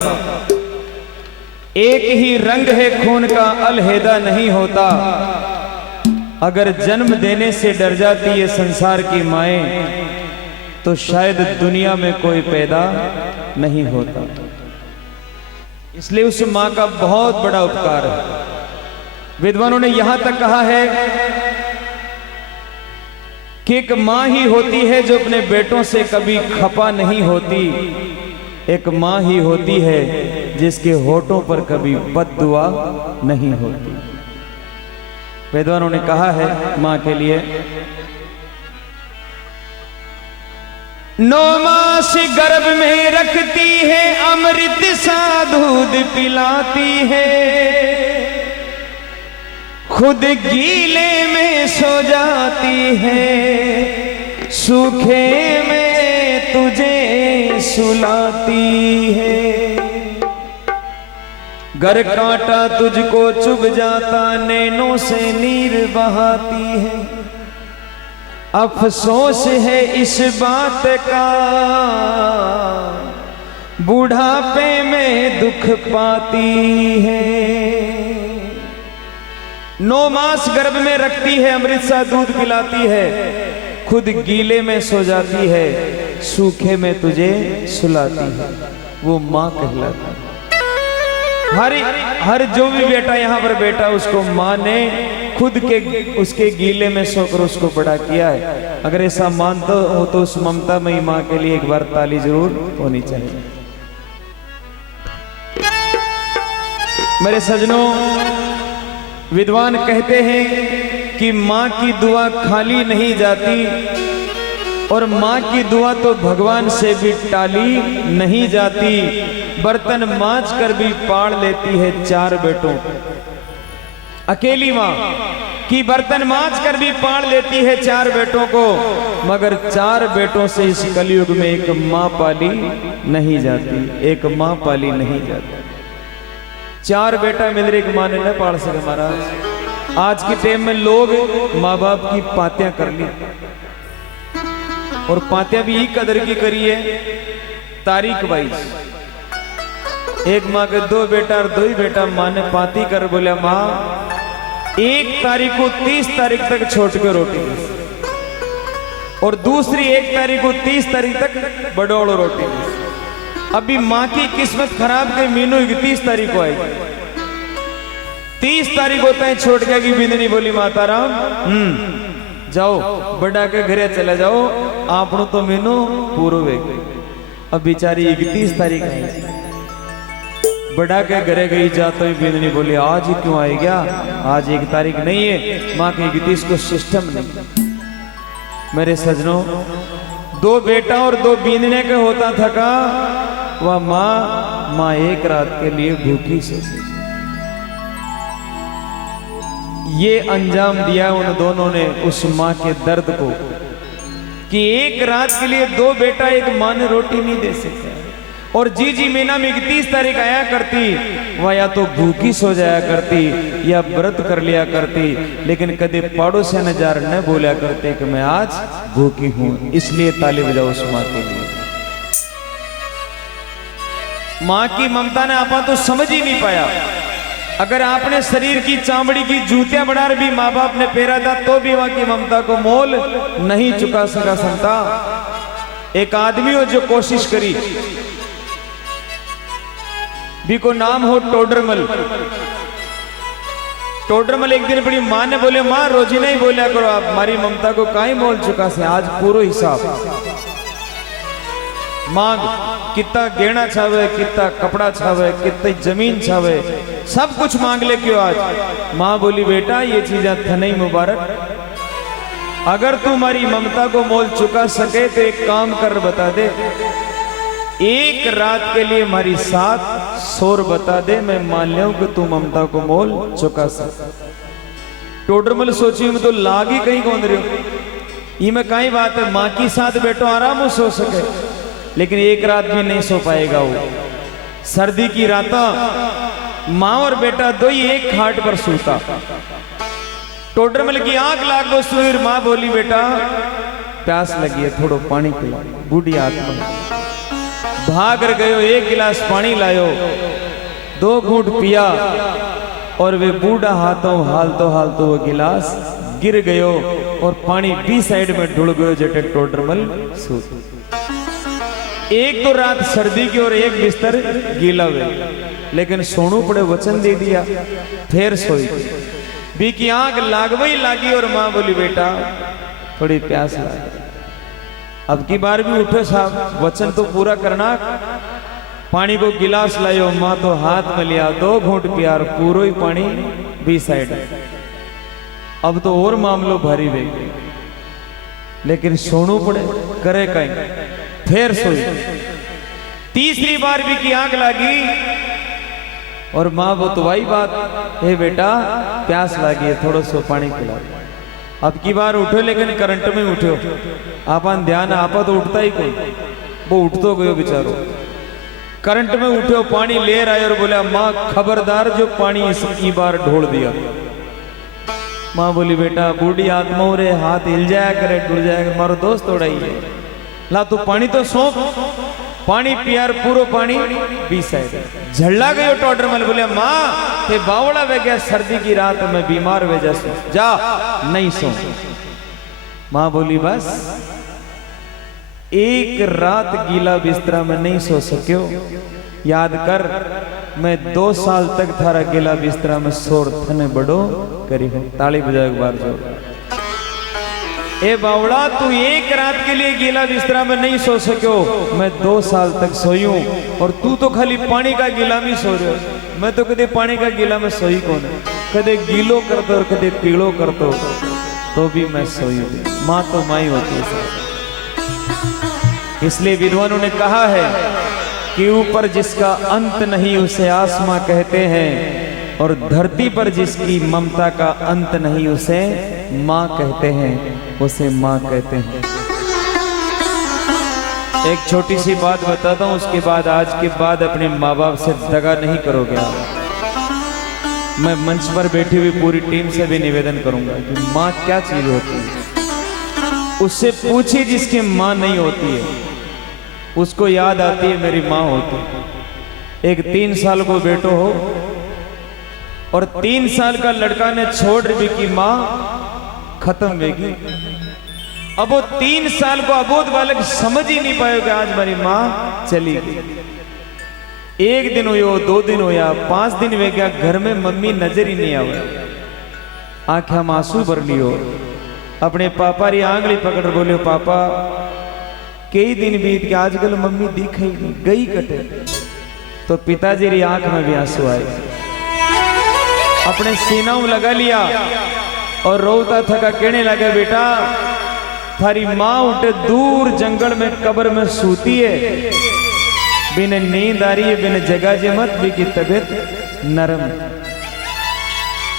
एक ही रंग है खून का, अलहदा नहीं होता। अगर जन्म देने से डर जाती है संसार की माएं, तो शायद दुनिया में कोई पैदा नहीं होता। इसलिए उस मां का बहुत बड़ा उपकार है। विद्वानों ने यहां तक कहा है कि एक मां ही होती है जो अपने बेटों से कभी खपा नहीं होती। एक मां ही होती है जिसके होठों पर कभी बद्दुआ नहीं होती। विद्वानों ने कहा है मां के लिए, 9 मास गर्भ में रखती है, अमृत सा दूध पिलाती है, खुद गीले में सो जाती है, सूखे में तुझे सुलाती है। गर कांटा तुझको चुभ जाता, नैनों से नीर बहाती है। अफसोस है इस बात का, बुढ़ापे में दुख पाती है। 9 मास गर्भ में रखती है, अमृत सा दूध पिलाती है, खुद गीले में सो जाती है, सूखे में तुझे सुलाती है। वो मां कहलाती है। हर जो भी बेटा यहाँ पर बेटा, उसको माँ ने खुद के उसके गीले में सोकर उसको बड़ा किया है। अगर ऐसा मानते हो तो उस ममतामयी माँ के लिए एक बार ताली जरूर होनी चाहिए। मेरे सजनों, विद्वान कहते हैं कि माँ की दुआ खाली नहीं जाती, और माँ की दुआ तो भगवान से भी टाली नहीं जाती। बर्तन मांज कर भी पाड़ लेती है 4 बेटों को। अकेली माँ की बर्तन मांज कर भी पाड़ लेती है 4 बेटों को, मगर 4 बेटों से इस कलयुग में एक माँ पाली नहीं जाती, एक माँ पाली नहीं जाती। 4 बेटा मिल रही, एक माँ ने न पाड़ सके महाराज। आज के टाइम में लोग माँ बाप की पातियां कर ली, और पातियां भी कदर की करी है तारीख वाइज। एक माँ के 2 बेटा और 2 ही बेटा, माँ ने पाती कर बोला, माँ 1 तारीख को 30 तारीख तक छोड़ के रोटी, और दूसरी 1 तारीख को 30 तारीख तक बडोड़ रोटी। अभी माँ की किस्मत खराब गई, मीनू 31 तारीख को आएगी। 30 तारीख होता है छोड़ के की बिंदनी बोली, माता राम जाओ बड़ा के घरे चले जाओ, आपनो तो मीनू पूरो वे। अब बेचारी 31 तारीख आई, बड़ा के घरे गई, जाते ही बिंदनी बोली, आज ही क्यों आई गया, आज 1 तारीख नहीं है। माँ की 31 को सिस्टम नहीं। मेरे सजनों, 2 बेटा और 2 बींदने के होता थका, वह माँ 1 रात के लिए भूखी से ये अंजाम दिया उन दोनों ने उस माँ के दर्द को, कि 1 रात के लिए 2 बेटा एक माँ ने रोटी नहीं दे सकता। और जी मीना में 31 तारीख आया करती, वह या तो भूखी सो जाया करती या व्रत कर लिया करती, लेकिन कभी पड़ोसी नजार न बोला करते कि मैं आज भूखी हूं। इसलिए ताली बजाओ उस माँ के लिए। माँ की ममता ने आपा तो समझ ही नहीं पाया। अगर आपने शरीर की चामड़ी की जूतियां बढ़ा भी माँ बाप ने पहरा था, तो भी वहां की ममता को मोल नहीं चुका सका संता। एक आदमी हो जो कोशिश करी, भी को नाम हो टोडरमल। टोडरमल एक दिन बड़ी माँ ने बोले, माँ रोजी नहीं बोलिया करो आप, हमारी ममता को काई मोल चुका से, आज पूरा हिसाब मांग। कितना गहना छावे, कितना कपड़ा छावे, कितनी जमीन छावे, सब कुछ मांग ले क्यों आज। माँ बोली, बेटा ये चीजें थनई मुबारक, अगर तू हमारी ममता को मोल चुका सके तो एक काम कर, बता दे, 1 रात के लिए हमारी 7 सोर बता दे, मैं मान लूं कि तू ममता को मोल चुका सके। टोडरमल सोची, मैं तो लाग ही कहीं कौन रही हूं, ये मैं कहीं बात है, माँ की 7 बेटों आराम से सो सके, लेकिन 1 रात भी नहीं सो पाएगा वो। सर्दी की रात माँ और बेटा 2 ही एक खाट पर सोता। टोडरमल की आंख लाग दो सुर, माँ बोली, बेटा प्यास लगी है, थोड़ो पानी पिला। बूढ़ी आत्मा भाग कर गयो, एक गिलास पानी लायो, 2 घूंट पिया और वे बूढ़ा हालतो हालतो वो गिलास गिर गयो और पानी बी साइड में ढुल गयो जटे टोडरमल सूत। एक तो रात सर्दी की और एक बिस्तर गीला हुए, लेकिन सोनू पड़े वचन दे दिया, फिर सोई। बी की आंख लागवई लागी और मां बोली बेटा थोड़ी प्यास लगी, अब की बार भी उठो साहब, वचन तो पूरा करना। पानी को गिलास लायो, मां तो हाथ में लिया, 2 घूंट पिया, पूरा ही पानी बी साइड। अब तो और मामलो भारी वे, लेकिन सोनू पड़े करे कहीं, फिर सोई। तीसरी बार भी की आंख लगी और मां वो तो वही बात, हे बेटा प्यास लगी है, थोड़ा सो पानी पिला। अब की बार उठो, लेकिन करंट में उठो, आपन ध्यान आपा तो उठता ही कोई, वो उठ तो गयो बेचारो। करंट में उठो, पानी ले रहा है और बोला मां खबरदार जो पानी इसकी बार ढोल दिया। मां बोली बेटा बूढ़ी आत्मा रे, हाथ हिल जाया करे, टूट जाएगा, मारो दोस्त थोड़ा ही है, ला तू पानी तो सौंप। पानी पियार पूरा पानी बी साइड झल्ला गयो। टोडरमल बोले मां ते बावड़ा वे गया, सर्दी की रात में बीमार वे जैसे, जा नहीं सो। मां बोली बस एक रात गीला बिस्तरा में नहीं सो सक्यो, याद कर मैं 2 साल तक थारा गीला बिस्तरा में सोर थने बड़ो करी हूं। ताली बजाओ एक बार जो। ए बावड़ा तू एक रात के लिए गीला बिस्तरा में नहीं सो सक्यो, मैं 2 साल तक सोई हूं, और तू तो खाली पानी का गीला में सो रहे हो। मैं तो कदे पानी का गीला में सोई कौन है, कदे गीलो करतो और कदे पीलो करतो, तो भी मैं सोई हूं। मां तो माई होती है। इसलिए विद्वानों ने कहा है कि ऊपर जिसका अंत नहीं उसे आसमां कहते हैं, और धरती पर जिसकी ममता का अंत नहीं उसे मां कहते हैं, उसे मां कहते हैं। एक छोटी सी बात बताता हूं, उसके बाद आज के बाद अपने माँ बाप से दगा नहीं करोगे आप। मैं मंच पर बैठी हुई पूरी टीम से भी निवेदन करूंगा कि मां क्या चीज होती है, उससे पूछिए जिसकी मां नहीं होती है, उसको याद आती है मेरी मां होती। एक 3 साल को बेटो हो और 3 साल का लड़का ने छोड़ रही की मां खत्म होगी। अब वो 3 साल को अबोध बालक समझ ही नहीं पाएगा आज मेरी मां चली गई। 1 दिन हुआ, 2 दिन हुआ, 5 दिन वे गया, घर में मम्मी नजर ही नहीं आवे, आंखें में आंसू भर लियो। अपने पापा री आंगली पकड़ बोलियो पापा कई दिन बीत के आजकल मम्मी दिख ही नहीं, गई कटे। तो पिताजी री आंख में भी आंसू आए, अपने सीनाओं लगा लिया और रोता थका कहने लगा बेटा थारी मां उठे दूर जंगल में कब्र में सूती है, बिन नींद आ रही है, बिन जगह जे मत भी की तबीयत नरम।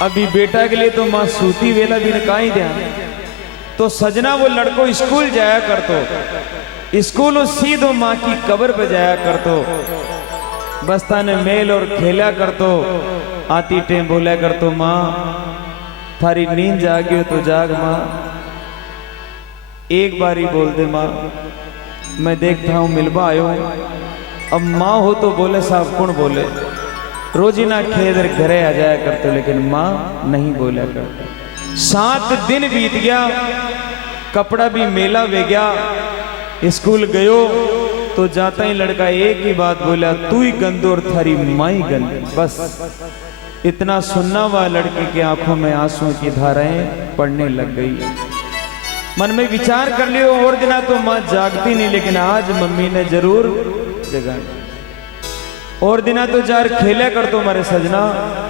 अभी बेटा के लिए तो मां सूती वेला बिन का ही ध्यान। तो सजना वो लड़को स्कूल जाया करतो, स्कूल सीधो मां की कब्र पे जाया करतो, बस्ता ने मेल और खेला करतो। आती टेम बोला करतो मां थारी नींद जागी हो तो जाग मां, एक बारी बोल दे मां मैं देखता हूं मिलवा आयो। अब मां हो तो बोले साहब कौन बोले, रोजीना खेदर घरे आ जाया करते, लेकिन मां नहीं बोला करते। 7 दिन बीत गया, कपड़ा भी मेला वे गया, स्कूल गयो तो जाता ही लड़का एक ही बात बोला, तू ही गंदो और थारी माई गंदी। बस इतना सुनना हुआ लड़के की आंखों में आंसुओं की धाराएं पड़ने लग गई। मन में विचार कर लियो और दिना तो मां जागती नहीं, लेकिन आज मम्मी ने जरूर जगाई। और दिना तो जार खेले कर तो मारे सजना,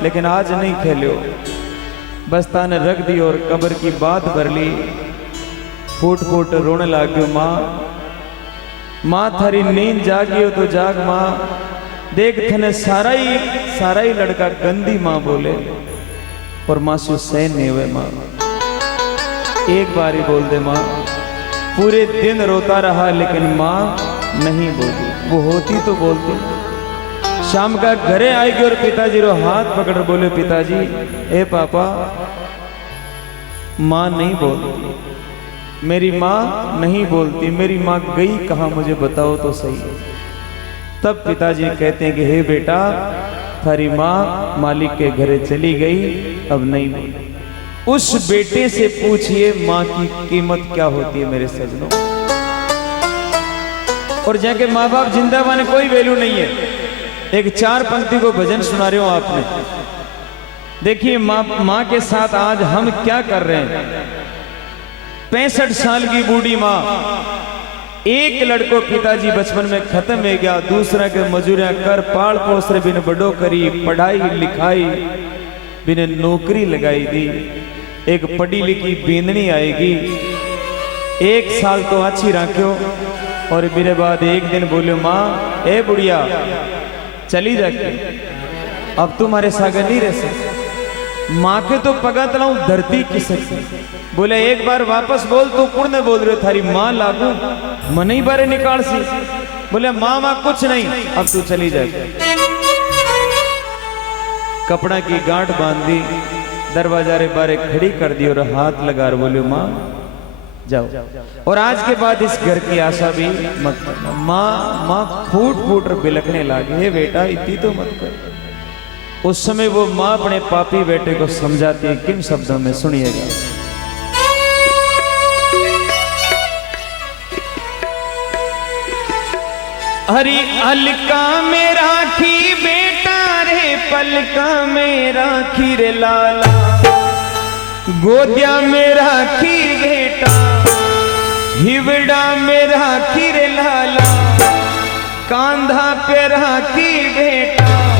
लेकिन आज नहीं खेलो। बस्ता ने रख दी और कब्र की बात भर ली, फूट फूट रोने लाग्यो मां। मां थारी नींद जागी हो तो जाग मां, देख थने सारा ही लड़का गंदी मां बोले, और मासू सहन नहीं हुए मां। एक बार ही बोल दे मां। पूरे दिन रोता रहा लेकिन मां नहीं बोली, वो होती तो बोलती। शाम का घरे आएगी और पिताजी रो हाथ पकड़ बोले पिताजी ए पापा मां नहीं बोलती, मेरी मां नहीं बोलती, मेरी मां गई कहां मुझे बताओ तो सही। तब पिताजी कहते हैं कि हे बेटा, थारी माँ मालिक के घरे चली गई, अब नहीं बोले। उस बेटे से पूछिए माँ की कीमत क्या होती है मेरे सजनों। और जाके माँ बाप जिंदा माने कोई वैल्यू नहीं है। एक 4 पंक्ति को भजन सुना रहे हो आपने, देखिए माँ के साथ आज हम क्या कर रहे हैं। 65 साल की बूढ़ी माँ, एक लड़को पिताजी बचपन में खत्म हो गया, दूसरा के मजूरियां कर पाल पोस रे बिन बड़ो करी, पढ़ाई लिखाई बिन नौकरी लगाई दी। एक पढ़ी लिखी बींदनी आएगी, 1 साल तो अच्छी राख्यो और मेरे बाद एक दिन बोले माँ ए बुढ़िया चली जाके, अब तुम्हारे सागर नहीं रह सकते। माँ के तो पगा तलाऊ धरती की सकती। बोले एक बार वापस बोल, तू कुण ने बोल रहे हो, थारी माँ लागू मन ही बारे निकाल सी। बोले माँ माँ कुछ नहीं, अब तू चली जाए। कपड़ा की गांठ बांध दी, दरवाजा रे बारे खड़ी कर दी और हाथ लगा बोले माँ जाओ, और आज के बाद इस घर की आशा भी मत करना। माँ फूट फूट बिलखने लगी, हे बेटा इतनी तो मत कर। उस समय वो माँ अपने पापी बेटे को समझाती है, किन शब्दों में सुनिएगा। हरी अलका में राखी बेटा रे, पलका में राखी रे लाला, गोदिया में राखी बेटा, हिवड़ा में राखी रे लाला, कांधा पे राखी बेटा,